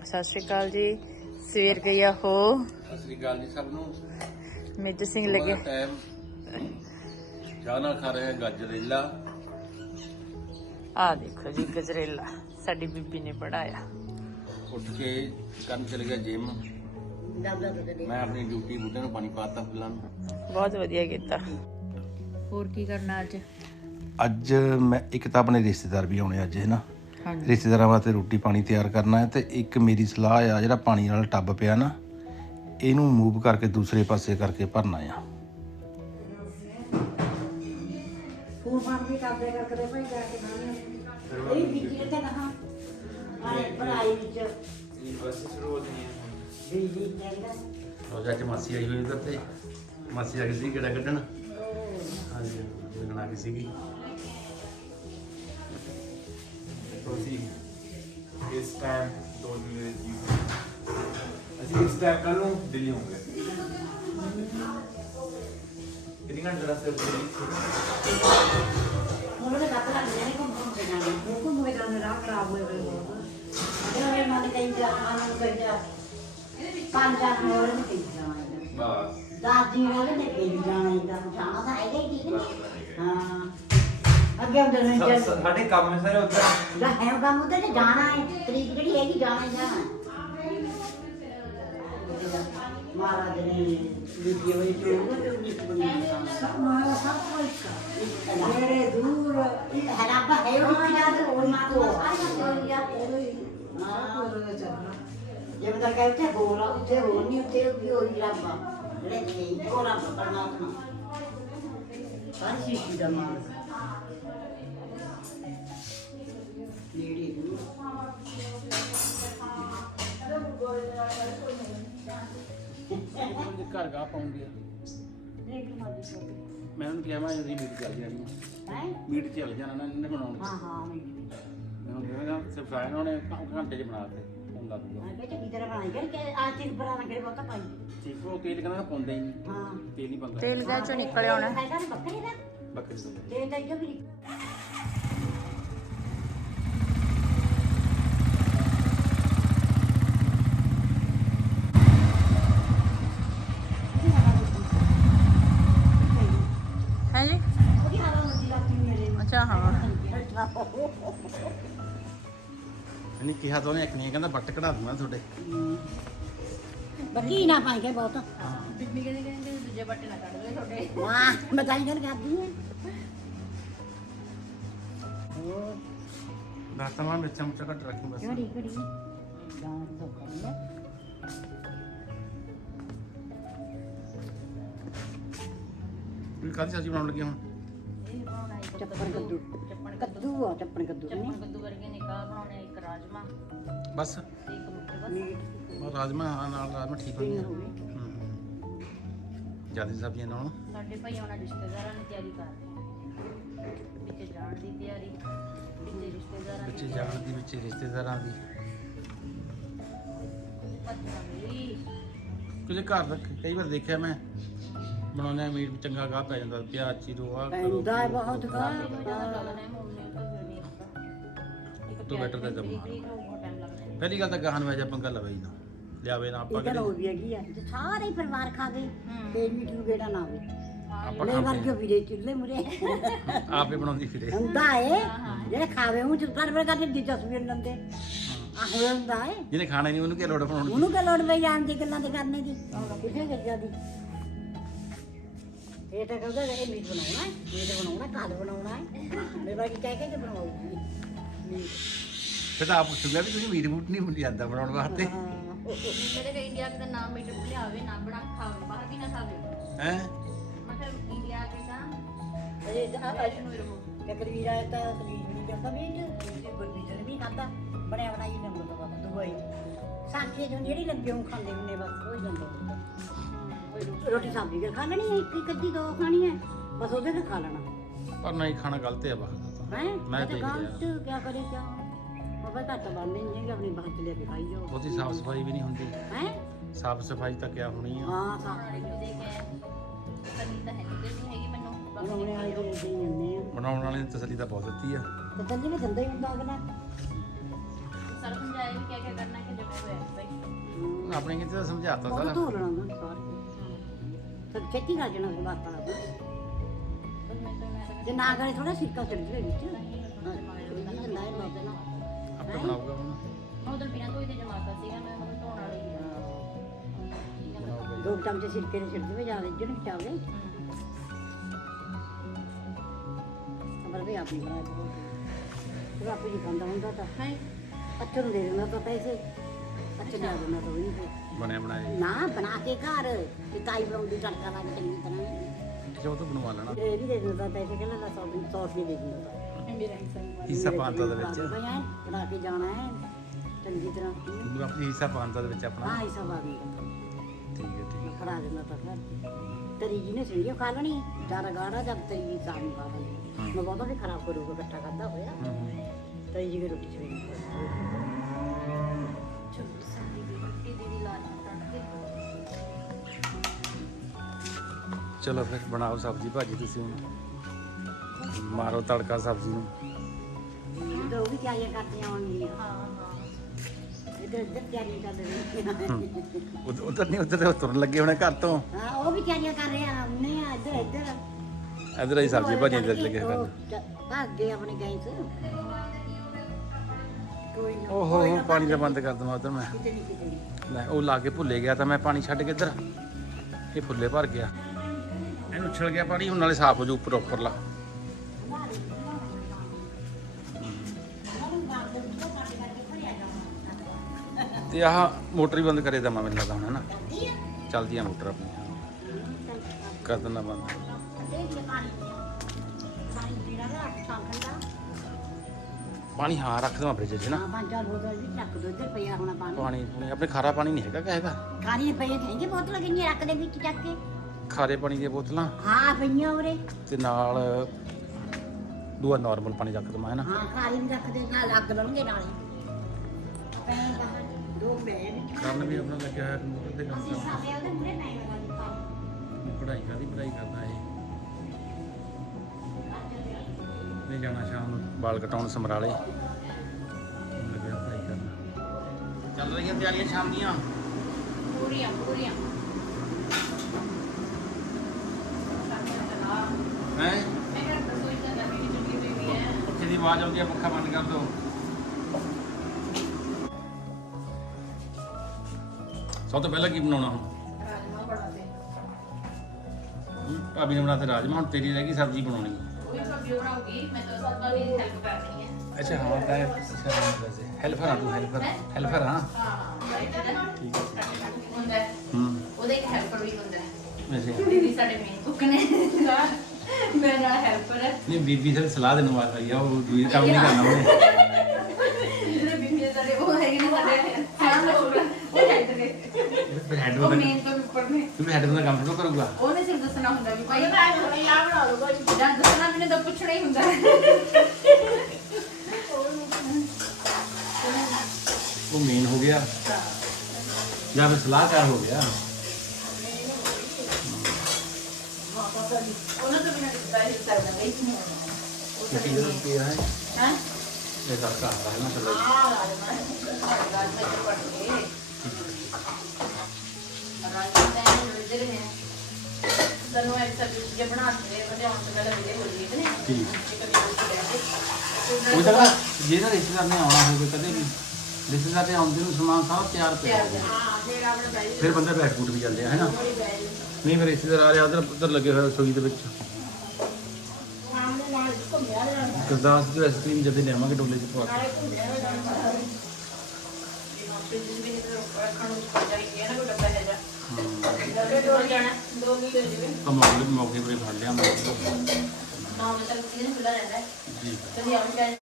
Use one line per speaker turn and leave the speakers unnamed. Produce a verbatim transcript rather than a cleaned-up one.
ਸਤਿ ਸ਼੍ਰੀ ਅਕਾਲ ਜੀ। ਸਵੇਰ ਗਈਆ ਹੋ।
ਸਤਿ ਸ਼੍ਰੀ ਅਕਾਲ ਜੀ ਸਭ ਨੂੰ।
ਮੇਜਰ ਸਿੰਘ ਲੱਗੇ
ਟਾਈਮ ਚਾਹ ਨਾਲ ਖਾ ਰਹੇ ਹਾਂ ਗਜਰੇਲਾ।
ਆ ਦੇਖੋ ਜੀ ਗਜਰੇਲਾ ਸਾਡੀ ਬੀਬੀ ਨੇ ਪੜਾਇਆ।
ਉੱਠ ਕੇ ਕਰਨ ਚਲੇ ਗਿਆ ਜਿਮ। ਮੈਂ ਆਪਣੀ ਡਿਊਟੀ ਬੂਟੇ ਨੂੰ ਪਾਣੀ ਪਾਤਾ ਫੁੱਲਾਂ ਨੂੰ।
ਬਹੁਤ ਵਧੀਆ ਕੀਤਾ। ਹੋਰ ਕੀ ਕਰਨਾ ਅੱਜ?
ਅੱਜ ਮੈਂ ਇੱਕ ਤਾਂ ਆਪਣੇ ਰਿਸ਼ਤੇਦਾਰ ਵੀ ਆਉਣੇ ਅੱਜ ਹੈ ਨਾ।
ਹਾਂਜੀ।
ਰਿਸ਼ਤੇਦਾਰਾਂ ਵਾਸਤੇ ਰੋਟੀ ਪਾਣੀ ਤਿਆਰ ਕਰਨਾ ਹੈ ਤੇ ਇੱਕ ਮੇਰੀ ਸਲਾਹ ਆ ਜਿਹੜਾ ਪਾਣੀ ਵਾਲਾ ਟੱਬ ਪਿਆ ਨਾ ਇਹਨੂੰ ਮੂਵ ਕਰਕੇ ਦੂਸਰੇ ਪਾਸੇ ਕਰਕੇ ਭਰਨਾ ਆ।
ਫੋਨ ਫਾਨ ਵੀ ਕਰਦੇ ਕਰਦੇ ਭਾਈ ਜਾ ਕੇ ਖਾਣੇ ਇਹ ਬਿਜਲੀ ਤੇ ਕਹਾ ਆਏ ਪੜਾਈ ਵਿੱਚ
ਯੂਨੀਵਰਸਿਟੀ ਸ਼ੁਰੂ ਹੋ ਗਈ ਹੈ।
ਬਿਜਲੀ ਕਹਿੰਦਾ
ਉਹ ਅੱਜ ਮਾਸੀ ਆਈ ਹੋਈ ਉਧਰ ਤੇ ਮਾਸੀ ਆ ਗਈ ਸੀ ਕਿਹੜਾ ਕੱਢਣ। ਹਾਂਜੀ ਮਿਲਣ ਆ ਗਈ ਸੀਗੀ।
ਅਸੀਂ ਇਸ ਟਾਈਮ ਦੋ ਦਿਨ ਦੀ ਅਸੀਂ ਇਸ ਟਾਈਮ ਕੱਲ ਨੂੰ ਦਿੱਲੀ ਹੋਵਾਂਗੇ। ਕਿੰਨੀ ਘੰਟੇ ਦਾ ਸਫ਼ਰ ਸੀ?
ਉਹਨੇ ਕੱਟ ਲੱਗ ਜਾਣੇ ਘੁੰਮ ਘੁੰਮ ਕੇ ਜਾਣਾ ਉਹ ਘੁੰਮ ਕੇ ਜਾਣਾ ਰਾਹ ਖਰਾਬ ਹੋਏ ਹੋਏ ਬਹੁਤ ਅਗਰ ਮੇਰੇ ਮਨ ਕਹੀ ਜਾ ਮਨ ਨੂੰ ਕਹੀ ਜਾ ਪੰਜ ਚਾਰ ਹੋਰ ਨੇ ਕਹੀ ਜਾਣਾ
ਬਸ
ਦਸ ਦਿਨ ਉਹਨੇ ਨੇ ਕਹੀ ਜਾਣਾ ਇਹਦਾ ਜਾਣਾ ਤਾਂ ਹੈਗਾ ਹੀ ਠੀਕ ਨੇ। ਹਾਂ ਅੱਗੇ ਉਧਰ ਨਹੀਂ ਚੱਲ
ਸਾਡੇ ਕੰਮ ਹੈ ਸਾਰੇ ਉੱਧਰ
ਜਾ ਹੈ ਉਹ ਕੰਮ ਉਧਰ ਤੇ ਜਾਣਾ ਹੈ ਤਰੀਕ ਜਿਹੜੀ ਹੈਗੀ ਜਾਣਾ ਹੀ ਜਾਣਾ ਮਹਾਰਾਜ ਨੇ ਲਿਖੀ ਹੋਈ ਚੋਣ ਨਿਕ ਬਣੀ ਮਹਾਰਾਜ ਸਭ ਕੁਝ ਮੇਰੇ ਦੂਰ ਰੱਬ ਹੈ ਉਹ ਯਾਦ ਉਹ ਨਾ ਕੋ ਜੇ ਬਤਾ ਕਹਿੰਦੇ ਹੋਰ ਉੱਥੇ ਹੋਰ ਨਹੀਂ ਉੱਥੇ ਵੀ ਹੋਈ ਰੱਬ ਜਿਹੜੇ ਨਹੀਂ ਉਹ ਰੱਬ ਪਰਮਾਤਮਾ ਸਾਰੀ ਚੀਜ਼ ਦਾ ਮਾਲਕ ਨੇੜੇ ਦੂਰ
ਘਰ ਗਾ ਪਾਉਂਗੇ
ਦੇਖ ਮਾਦੀ ਸੋ
ਮੈਂ ਉਹਨੂੰ ਕਿਹਾ ਮੈਂ ਜਦੀ ਮੀਟ ਚੱਲ ਜਾਣੀ
ਹੈ
ਮੀਟ ਚੱਲ ਜਾਣਾ ਨਾ ਇਹਨੇ ਬਣਾਉਣੀ।
ਹਾਂ ਹਾਂ ਮੈਂ
ਮੈਂ ਉਹਨੂੰ ਕਿਹਾ ਸਿਰਫ ਆਇਆ ਨਾ ਉਹਨੇ ਘੰਟੇ 'ਚ ਬਣਾ ਤੇ ਹੁੰਦਾ ਦੂਗਾ।
ਮੈਂ ਕਿਹਾ ਚੰਗੀ ਤਰ੍ਹਾਂ ਬਣਾਈ ਕਰ ਕਿ ਆ ਚੀਜ਼ ਬਣਾ ਕੇ ਬਹੁਤਾ ਪਾਈ
ਠੀਕ ਉਹ ਤੇਲ ਕਹਿੰਦਾ ਪਾਉਂਦਾ ਹੀ ਨਹੀਂ।
ਹਾਂ
ਤੇਲ ਨਹੀਂ ਪਾਉਂਦਾ।
ਤੇਲ ਗਾ ਚੋਂ ਨਿਕਲ ਆਉਣਾ।
ਖਾਇਦਾ ਨੇ ਬੱਕਰੀ ਦਾ
ਬੱਕਰੀ ਦਾ
ਤੇ ਤਾਂ ਇਹ ਵੀ
ਹੈ ਜੀ?
ਉਹਦੀ ਹਵਾ ਮੁੰਡੀ ਲੱਗੀ ਮੇਰੇ
ਅੱਛਾ ਹਾਂ।
ਇਹਨੇ ਕਿਹਾ ਤਾਂ ਉਹਨੇ ਇੱਕ ਨਹੀਂ ਕਹਿੰਦਾ ਬੱਟ ਕਢਾ ਦੂੰਗਾ ਤੁਹਾਡੇ।
ਬੱਕੀ ਨਾ ਪਾਈ ਕੇ ਬਹੁਤ
ਬੀਬੀ ਕਹਿੰਦੀ ਕਹਿੰਦੀ ਦੂਜੇ ਬੱਟੇ ਨਾ ਕੱਢ ਦੇ ਤੁਹਾਡੇ।
ਵਾਹ ਮੈਂ ਤਾਂ ਗੱਲ ਕਰਦੀ ਹਾਂ ਹੋਰ
ਦੱਸਤਾ ਮੈਂ ਮਿਰਚਾਂ ਮੁਰਚਾਂ ਘੱਟ ਰੱਖੀ ਬਸ।
ਕਿਹੜੀ ਕਿਹੜੀ ਗਾਂ ਤੋਂ ਕਰਨਾ
ਤੁਸੀਂ ਕਾਹਦੀ ਸਬਜ਼ੀ ਬਣਾਉਣ ਲੱਗੇ ਹੁਣ?
ਇਹ ਬਣਾਉਣਾ ਇੱਕ
ਚੱਪਣ ਕੱਦੂ
ਚੱਪਣ
ਕੱਦੂ ਆ ਚੱਪਣ ਕੱਦੂ
ਚੱਪਣ
ਨਹੀਂ
ਕੱਦੂ ਵਰਗੇ ਨਿਕਾਹ ਬਣਾਉਣੇ, ਇੱਕ ਰਾਜਮਾ
ਬਸ
ਤੇ ਇੱਕ ਮੁੱਠੀ ਬਸ।
ਮੀਟ
ਉਹ ਰਾਜਮਾ ਹਾਂ, ਨਾਲ ਰਾਜਮਾ ਠੀਕ ਹੋਣੀ
ਤਿੰਨ
ਆ।
ਹੋ ਗਏ
ਹੂੰ ਜਿਆਦਾ ਸਬਜ਼ੀਆਂ ਨਾਲ
ਸਾਡੇ ਭਾਈ ਆਉਣਾ ਰਿਸ਼ਤੇਦਾਰਾਂ ਦੀ ਤਿਆਰੀ ਕਰ ਰਹੇ ਆ। ਵਿੱਚ ਜਾਣ ਦੀ ਤਿਆਰੀ, ਵਿੱਚ ਰਿਸ਼ਤੇਦਾਰਾਂ
ਬੱਚੇ
ਦੀ
ਜਾਣ ਦੀ ਵਿੱਚ ਰਿਸ਼ਤੇਦਾਰਾਂ ਦੀ
ਪੱਤੀਆਂ ਮੇਰੀ
ਕੁਝ ਘਰ ਦਾ ਕਈ ਵਾਰ ਦੇਖਿਆ ਮੈਂ ਬਣਾਉਂਦੇ ਆ ਮੀਟ ਚੰਗਾ ਗਾਹ ਪੈ ਜਾਂਦਾ ਪਿਆਜ਼ ਚੀਰੋ ਆ ਕਰੋ
ਪੈਂਦਾ ਹੈ ਬਹੁਤ ਗਾਂ
ਤੋਂ better ਤਾਂ ਕੰਮ ਆ।
ਪਹਿਲੀ
ਪਹਿਲੀ ਗੱਲ ਤਾਂ ਗਾਹਨ ਵਾਜਾ ਪੰਗਾ ਲਵੇ ਹੀ ਨਾ ਲਿਆਵੇ ਨਾ ਆਪਾਂ
ਇਹ ਤਾਂ ਹੋ
ਕਿਹੜੇ
ਵੀ ਹੈਗੀ ਆ ਜੇ ਸਾਰੇ ਹੀ ਪਰਿਵਾਰ ਖਾ ਗਏ ਤੇ ਮੀਟ ਨੂੰ ਗੇੜਾ ਨਾ ਹੋਵੇ
ਆਪਾਂ
ਲੈ ਵਰ
ਖਾਂਦੇ
ਕਿਉਂ ਵੀਰੇ ਚੁੱਲੇ ਮੁਰੇ
ਆ। ਆਪੇ ਬਣਾਉਂਦੀ ਫਿਰੇ
ਹੁੰਦਾ ਏ ਜਿਹੜੇ ਖਾਵੇ ਉਹ ਚੁੱਪਰ ਪਰ ਕਰਦੇ ਦੀ ਤਸਵੀਰ ਲੰਦੇ ਆ ਹੋ ਹੁੰਦਾ ਏ
ਜਿਹਨੇ ਖਾਣਾ ਨਹੀਂ ਉਹਨੂੰ ਕੀ ਲੋੜ ਬਣਾਉਣ ਦੀ।
ਉਹਨੂੰ ਕਿ ਲੋੜ ਪਈ ਜਾਣ ਦੀ ਗੱਲਾਂ ਤੇ ਕਰਨੇ ਦੀ ਕਿੱਥੇ ਗੱਜਾ ਦੀ ਇਹ ਤਾਂ ਕਹਿੰਦਾ ਇਹ ਮੀਟ ਬਣਾਉਣਾ ਹੈ ਮੀਟ ਬਣਾਉਣਾ ਕਾਦ ਬਣਾਉਣਾ ਹੈ ਮੇਰੇ ਬਾਕੀ ਕਹਿ ਕੇ ਤੇ ਬਣਾਉਗੀ ਮੀਟ
ਫਿਰ ਤਾਂ ਆਪ ਪੁੱਛੂਗਾ ਵੀ ਤੁਸੀਂ ਮੀਟ ਮੂਟ ਨਹੀਂ ਜਾਂਦਾ ਬਣਾਉਣ ਵਾਸਤੇ
ਹਾਂ
ਮੇਰੇ ਦੇ ਇੰਡੀਆ ਦਾ ਨਾਮ ਮੀਟ ਲਿਆਵੇ ਨਾ ਬਣਾ ਕੇ ਖਾਵੇ ਬਾਹਰ ਵੀ ਨਾ ਖਾਵੇ।
ਹੈ
ਮਤਲਬ ਇੰਡੀਆ ਦੇ ਤਾਂ
ਇਹ ਆ
ਅੱਜ ਨੂੰ ਰਹੋ।
ਕਬੀਰ ਵੀਰਾ ਤਾਂ ਤਲੀਜ ਵੀ ਨਹੀਂ ਕਰਦਾ ਮੀਟ ਤੇ ਗੁਰਬੀਜ ਨੇ ਵੀ ਖਾਦਾ ਬਣਿਆ ਬਣਾਈ ਨੇ ਮਤਲਬ ਬਾਬਾ ਦੁਬਈ ਸਾਖੀ ਜੋ ਜਿਹੜੀ ਲੱਗੇ ਉਹ ਖਾਂਦੇ ਹੁੰਦੇ ਬਸ ਉਹ ਹੀ ਜਾਂਦਾ ਹੁੰਦਾ। ਰੋਟੀ ਸਬਜ਼ੀ ਕੇ ਖਾ ਲੈਣੀ ਹੈ ਇੱਕ ਇੱਕ ਅੱਧੀ ਦੋ ਖਾਣੀ ਹੈ ਬਸ ਉਹਦੇ ਤੇ ਖਾ ਲੈਣਾ
ਪਰ ਨਹੀਂ ਖਾਣਾ ਗਲਤ ਹੈ ਬਾਹਰ ਦਾ
ਹੈ
ਮੈਂ
ਮੈਂ
ਦੇਖ
ਤਾਂ
ਲਿਆ।
ਗਲਤ ਕਿਆ ਕਰੇ ਕਿਆ ਬਾਬਾ ਘੱਟ ਬਣਨੇ ਨਹੀਂ ਕਿ ਆਪਣੀ ਬਾਤ ਲੈ ਕੇ ਖਾਈ ਜਾਓ
ਬਹੁਤੀ ਸਾਫ ਸਫਾਈ ਵੀ ਨਹੀਂ ਹੁੰਦੀ।
ਹੈ
ਸਾਫ ਸਫਾਈ ਤਾਂ ਕਿਆ ਹੋਣੀ ਆ।
ਹਾਂ ਸਾਫ
ਦੇ ਕੇ ਤਨੀ ਤਾਂ ਹੈ ਨਹੀਂ ਹੈਗੀ ਮੈਨੂੰ
ਬਣਾਉਣੇ ਵਾਲੇ ਦੇ ਦੇ ਹੀ ਹੁੰਦੇ ਆ
ਬਣਾਉਣ ਵਾਲੇ ਨੇ ਤਸੱਲੀ ਤਾਂ ਬਹੁਤ ਦਿੱਤੀ ਆ।
ਤੇ ਤੰਦੀ ਵੀ ਦੰਦਾ ਹੀ ਹੁੰਦਾ ਅਗਲਾ
ਸਰਫ ਸਮਝਾਇਆ ਵੀ ਕਿਆ ਕਿਆ ਕਰਨਾ ਕਿ ਜਮੇ ਹੋਇਆ ਭਾਈ
ਆਪਣੇ ਕਿਤੇ ਤਾਂ ਸਮਝਾਤਾ
ਉਹ
ਸਾਰਾ
ਧੋ ਲੈਣਾ ਉਹਨਾਂ ਸਾਰੇ ਸਭ ਛੇਤੀ ਕਰ ਜਾਣਾ ਉਹ ਬਾਤਾਂ ਦਾ
ਪਰ ਮੈਂ ਤਾਂ ਮੈਂ
ਜੇ ਨਾ ਕਰੇ ਥੋੜਾ ਸਿੱਕਾ ਚੜ ਜਵੇ ਵਿੱਚ
ਨਹੀਂ
ਇਹ ਲਾਇ ਲਾ ਦੇਣਾ
ਆਪੇ ਬਣਾਊਗਾ ਹੁਣ
ਉਧਰ ਬਿਨਾਂ ਧੋਈ ਤੇ ਜਮਾਤਾ ਸੀਗਾ ਮੈਂ ਹੁਣ ਧੋਣ ਵਾਲੀ ਹੀ
ਦੋ ਚਮਚੇ ਸਿਰਕੇ ਦੇ ਛਿੜ ਜਵੇ ਜਾਂ ਜਣ ਚਾਵੇ ਅਮਰ ਵੀ ਆਪਣੀ ਬਣਾ ਦੇ ਉਹ ਆਪੇ ਹੀ ਖਾਂਦਾ ਹੁੰਦਾ ਤਾਂ
ਹੈ
ਅੱਛੇ ਨੂੰ ਦੇ ਦਿੰਦਾ ਤਾਂ ਪੈਸੇ ਅੱਛੇ ਲਿਆ ਦਿੰਦਾ ਤਾਂ ਉਹੀ ਫਿਰ
ਬਣਿਆ ਬਣਾਇਆ
ਨਾ ਬਣਾ ਕੇ ਘਰ ਤੇ ਤਾਈ ਬਣਾਉਂਦੀ ਤੜਕਾ ਲਾ ਕੇ ਚੰਗੀ ਤਰ੍ਹਾਂ
ਜੋ ਤੋਂ ਬਣਵਾ ਲੈਣਾ
ਇਹ ਵੀ ਦੇ ਦਿੰਦਾ ਪੈਸੇ ਕਹਿੰਦਾ ਦਾ ਸੌ ਸੌ ਰੁਪਏ ਦੇ ਦਿੰਦਾ
ਮੇਰਾ ਹਿੱਸਾ ਨਹੀਂ
ਹਿੱਸਾ ਪਾਉਂਦਾ ਦੇ ਵਿੱਚ
ਬਣਾ ਬਣਾ ਕੇ ਜਾਣਾ ਹੈ ਚੰਗੀ ਤਰ੍ਹਾਂ
ਤੂੰ ਆਪਣੀ ਹਿੱਸਾ ਪਾਉਂਦਾ ਦੇ ਵਿੱਚ ਆਪਣਾ
ਹਾਂ ਹਿੱਸਾ ਪਾ ਦੇ
ਠੀਕ ਹੈ ਠੀਕ
ਫੜਾ ਦਿੰਦਾ ਤਾਂ ਫਿਰ ਤਰੀ ਜੀ ਨੇ ਸਿੰਡੀਓ ਖਾ ਲੈਣੀ ਜ਼ਿਆਦਾ ਗਾੜਾ ਜਦ ਤਰੀ ਜੀ ਸਾਗ ਨੂੰ ਖਾ ਲੈਣੀ ਮੈਂ ਬਹੁਤਾ ਵੀ ਖਰਾਬ ਕਰੂਗਾ ਇਕੱਠਾ ਕਰਦਾ ਹੋਇਆ ਤਰੀ ਜੀ ਦੀ ਰੋਟੀ ਚਵੇਗੀ
ਚਲੋ ਸਾਡੀ ਵੀ ਰੋਟੀ ਦੀਦੀ ਲਾ ਕੱਟ ਕੇ
ਚਲੋ ਫਿਰ ਬਣਾਓ ਸਬਜ਼ੀ ਭਾਜੀ ਤੁਸੀਂ ਹੁਣ ਮਾਰੋ ਤੜਕਾ ਸਬਜ਼ੀ ਨੂੰ
ਇਧਰ ਉਹ ਵੀ ਤਿਆਰੀਆਂ ਕਰਦੀਆਂ ਹੋਣਗੀਆਂ
ਹਾਂ ਹਾਂ
ਇਧਰ ਇੱਧਰ ਤਿਆਰੀਆਂ ਕਰ ਰਹੀਆਂ
ਉਧ- ਉਧਰ ਨਹੀਂ ਉਧਰ ਤੁਰਨ ਲੱਗੇ ਹੋਣੇ ਘਰ ਤੋਂ
ਹਾਂ ਉਹ ਵੀ ਤਿਆਰੀਆਂ ਕਰ ਰਹੇ ਆ ਉਹਨੇ ਆ ਇੱਧਰ ਇੱਧਰ
ਇਧਰ ਹੀ ਸਬਜ਼ੀ ਭਾਜੀ ਦੇ ਲੱਗੇ
ਉਹ
ਕਰਨ
ਚ- ਭੱਗ ਗਏ ਆਪਣੇ ਗੈਂ ਚ ਕੋਈ ਨਾ
ਓਹੋ ਹੋ ਪਾਣੀ ਦਾ ਬੰਦ ਕਰ ਦਵਾਂ ਉਧਰ ਮੈਂ
ਕਿਤੇ ਨਹੀਂ ਕਿਤੇ ਨਹੀਂ
ਲੈ ਉਹ ਲਾ ਕੇ ਭੁੱਲੇ ਗਿਆ ਤਾਂ ਮੈਂ ਪਾਣੀ ਛੱਡ ਕੇ ਇੱਧਰ ਇਹ ਫੁੱਲੇ ਭਰ ਗਿਆ ਇਹਨੂੰ ਉਛਲ ਗਿਆ ਪਾਣੀ ਹੁਣ ਨਾਲੇ ਸਾਫ਼ ਹੋ ਜੂ ਉੱਪਰ ਉੱਪਰਲਾ ਤੇ ਆਹ ਮੋਟਰ ਹੀ ਬੰਦ ਕਰੇ ਦਮਾ ਮੈਨੂੰ ਲੱਗਦਾ ਹੁਣ ਹੈ ਨਾ ਚੱਲਦੀ ਆ ਮੋਟਰ ਆਪਣੀ ਕਰ ਦਿੰਦਾ ਬੰਦ ਪਾਣੀ ਹਾਂ ਰੱਖ ਦਵਾਂ ਫ੍ਰਿਜ 'ਚ ਨਾ
ਹਾਂ ਪੰਜ ਚਾਰ ਬੋਤਲ ਵੀ ਚੱਕ ਦੋ ਇੱਧਰ ਪਿਆ ਹੋਣਾ ਪਾਣੀ
ਪਾਣੀ ਪੂਣੀ ਆਪਣੇ ਖਾਰਾ ਪਾਣੀ ਨਹੀਂ ਹੈਗਾ ਕਿ ਹੈਗਾ
ਖਾਣੀ ਪਈਆਂ ਥੈਂਗੇ ਬੋਤਲ ਕਿੰਨੀਆਂ ਰੱਖ ਦੇ ਵਿੱਚ ਚੱਕ ਕੇ
ਖਾਰੇ ਪਾਣੀ ਦੀਆਂ ਬੋਤਲਾਂ
ਹਾਂ ਪਈਆਂ ਉਰੇ
ਤੇ ਨਾਲ ਦੂਆ ਨਾਰਮਲ ਪਾਣੀ ਰੱਖ ਦਵਾਂ ਹੈ ਨਾ
ਹਾਂ ਖਾਲੀ ਵੀ ਰੱਖ ਦੇ ਨਾਲ ਲੱਗ ਲਣਗੇ ਨਾਲੇ ਪੈਣ ਬਾਹਰ ਦੋ ਬੈਗ ਵਿੱਚ
ਕਰਨ ਵੀ ਆਪਣਾ ਲੱਗਿਆ ਹੋਇਆ ਕੰਪਿਊਟਰ ਤੇ ਕੰਮ
ਅਸੀਂ ਸਾਵੇ ਉਹਦੇ ਮੂਰੇ ਪੈਣ ਲਗਾ ਦਿੱਤਾ
ਕਰਦਾ ਪੜ੍ਹਾਈ ਕਾਦੀ ਪੜ੍ਹਾਈ ਕਰਦਾ ਇਹ ਨਹੀਂ ਜਾਣਾ ਸ਼ਾਮ ਨੂੰ ਵਾਲ ਕਟਾਉਣ ਸਮਰਾਲੇ ਲੱਗਿਆ ਪੜ੍ਹਾਈ ਕਰਨਾ ਚੱਲ ਰਹੀਆਂ ਤਿਆਰੀਆਂ ਸ਼ਾਮ ਦੀਆਂ
ਪੂਰੀਆਂ ਪੂਰੀਆਂ
ਹੈ
ਮੈਂ ਕਿਹਾ ਰਸੋਈ ਦਾ ਨਵੀਂ ਵੀ ਚੁੱਕੀ ਹੋਈ ਵੀ ਹੈ
ਪੱਖੇ ਦੀ ਆਵਾਜ਼ ਆਉਂਦੀ ਹੈ ਪੱਖਾ ਬੰਦ ਕਰ ਦਿਓ ਸਭ ਤੋਂ ਪਹਿਲਾਂ ਕੀ ਬਣਾਉਣਾ ਹੁਣ
ਰਾਜਮਾ ਬਣਾ ਦੇ
ਹੁਣ ਭਾਬੀ ਨੇ ਬਣਾਤੇ ਰਾਜਮਾ ਹੁਣ ਤੇਰੀ ਰਹਿ ਗਈ ਸਬਜ਼ੀ ਬਣਾਉਣੀ
ਉਹ ਵੀ ਸਬਜ਼ੀ ਬਣਾਉਗੀ ਮੈਂ ਤਾਂ ਸਭ ਨਾਲ ਵੀ ਹੈਲਪ ਕਰਨੀ ਹੈ
ਅੱਛਾ ਹਾਂ ਤਾਂ ਵੈਸੇ ਹੈਲਪਰ ਆ ਤੂੰ ਹੈਲਪਰ ਹੈਲਪਰ ਹਾਂ
ਹਾਂ
ਠੀਕ ਹੈ
ਹੁੰਦਾ ਹੈ।
ਹੂੰ
ਉਹਦੇ ਇੱਕ ਹੈਲਪਰ ਵੀ ਹੁੰਦਾ ਹੈ
ਵੈਸੇ
ਦੀਦੀ ਸਾਡੇ ਮੇਨ ਕੁੱਕ ਨੇ ਮੇਰੇ ਨਾਲ ਹੈਲਪਰ ਹੈ
ਨਹੀਂ ਬੀਬੀ ਫਿਰ ਸਲਾਹ ਦੇਣ ਵਾਸਤੇ ਆਈ ਆ ਉਹ ਦੂਜੀ ਕੰਮ ਨਹੀਂ ਕਰਨਾ ਉਹਨੇ
ਜਿਹੜੇ ਬੀਬੀ ਸਾਡੇ ਉਹ ਹੈਗੇ ਨੇ ਸਾਡੇ ਸਾਹਮਣੇ ਉਹ ਹੈਲਪਰ ਨੇ
ਫਿਰ ਹੈਡ
ਉਹ
ਬੰਦਾ
ਮੇਨ ਤੋਂ ਵੀ ਉੱਪਰ ਨੇ
ਤੂੰ ਹੈਡ ਬੰਦਾ ਕੰਮ ਸ਼ੁਰੂ ਕਰੂਗਾ
ਉਹਨੇ ਸਿਰ ਦੱਸਣਾ ਹੁੰਦਾ ਵੀ ਭਾਈ ਮੈਂ ਹੁਣੇ ਆ ਬਣਾ ਲਓ ਭਾਈ ਜਾਂ ਦੱਸਣਾ ਮੈਨੂੰ ਤਾਂ ਪੁੱਛਣਾ ਹੀ ਹੁੰਦਾ
ਉਹ ਮੇਨ ਹੋ ਗਿਆ ਜਾਂ ਫਿਰ ਸਲਾਹਕਾਰ ਹੋ ਗਿਆ
ਉਹਨਾਂ ਤੋਂ ਬਿਨਾਂ ਕਿੱਦਾਂ ਹੀ ਕਰਦਾ ਬਈ ਉਹ
ਕਿਉਂਕਿ
ਸਾਡੇ
ਜਦੋਂ ਕੀ ਹੈ
ਹੈ
ਇਹ ਤਾਂ ਘਰ ਦਾ ਹੈ ਨਾ ਚਲੋ
ਆ ਰਾਜਮਾ ਰਾਜਮਾ ਚ ਪੜ ਕੇ ਰਾਜਮਾ ਦੇ ਜਿਹੜੇ ਨੇ ਸਾਨੂੰ ਇਹ ਸਭ ਜੇ ਬਣਾਉਂਦੇ ਬਣਾਉਣ ਤੋਂ ਪਹਿਲਾਂ ਵੀਡੀਓ ਹੋ ਗਈ ਨੇ
ਠੀਕ ਉਹ ਤਾਂ ਜਿਹੜਾ ਰਿਸ਼ਤੇਦਾਰ ਨੇ ਆਉਣਾ ਹੋਵੇ ਕਦੇ ਵੀ ਰਿਸ਼ਤੇਦਾਰ ਦੇ ਆਉਂਦੇ ਨੂੰ ਸਮਾਨ ਸਾਰਾ ਤਿਆਰ ਪਿਆ ਹੋਵੇ।
ਹਾਂ ਫਿਰ ਆਪਣੇ ਬਾਈ
ਫਿਰ ਬੰਦਾ ਬੈਠ ਬੂਟ ਵੀ ਜਾਂਦੇ ਆ ਹੈ ਨਾ ਨਹੀਂ ਫਿਰ ਰਿਸ਼ਤੇਦਾਰ ਆ ਰਿਹਾ ਉਧਰ ਉਧਰ ਲੱਗੇ ਹੋਏ ਰਸੋਈ ਦੇ ਵਿੱਚ
ਸਾਹਮਣੇ ਨਾਲ ਘੁੰਮਿਆ ਰਹਿੰਦਾ
ਗੁਰਦਾਸ ਦੀ ਆਈਸਕ੍ਰੀਮ ਜਦੇ ਲਿਆਵਾਂਗੇ ਡੋਲੇ 'ਚ ਪਵਾ ਕੇ
ਨਾਲੇ ਘੁੰਮਿਆ ਰਹਿੰਦਾ ਫਿਰ ਜਿਸ ਵੀ ਰੱਖਣ ਨੂੰ ਪਾ ਜਾਈਏ ਨਾ ਕੋਈ ਡੱਬਾ ਹੈ ਜਾ ਡੱਬੇ ਡੋਲ ਜਾਣਾ ਦੋ ਵੀ ਹੋ ਜਾਵੇ
ਤਾਂ ਮੌਕੇ ਮੌਕੇ ਪਰ ਹੀ ਫੜ ਲਿਆ ਮੈਂ
ਨਾ ਮੈਂ ਤਾਂ ਕਿਹਨੇ ਖੁੱਲਾ ਰਹਿੰਦਾ
ਜੀ
ਕਦੀ ਆਉਂ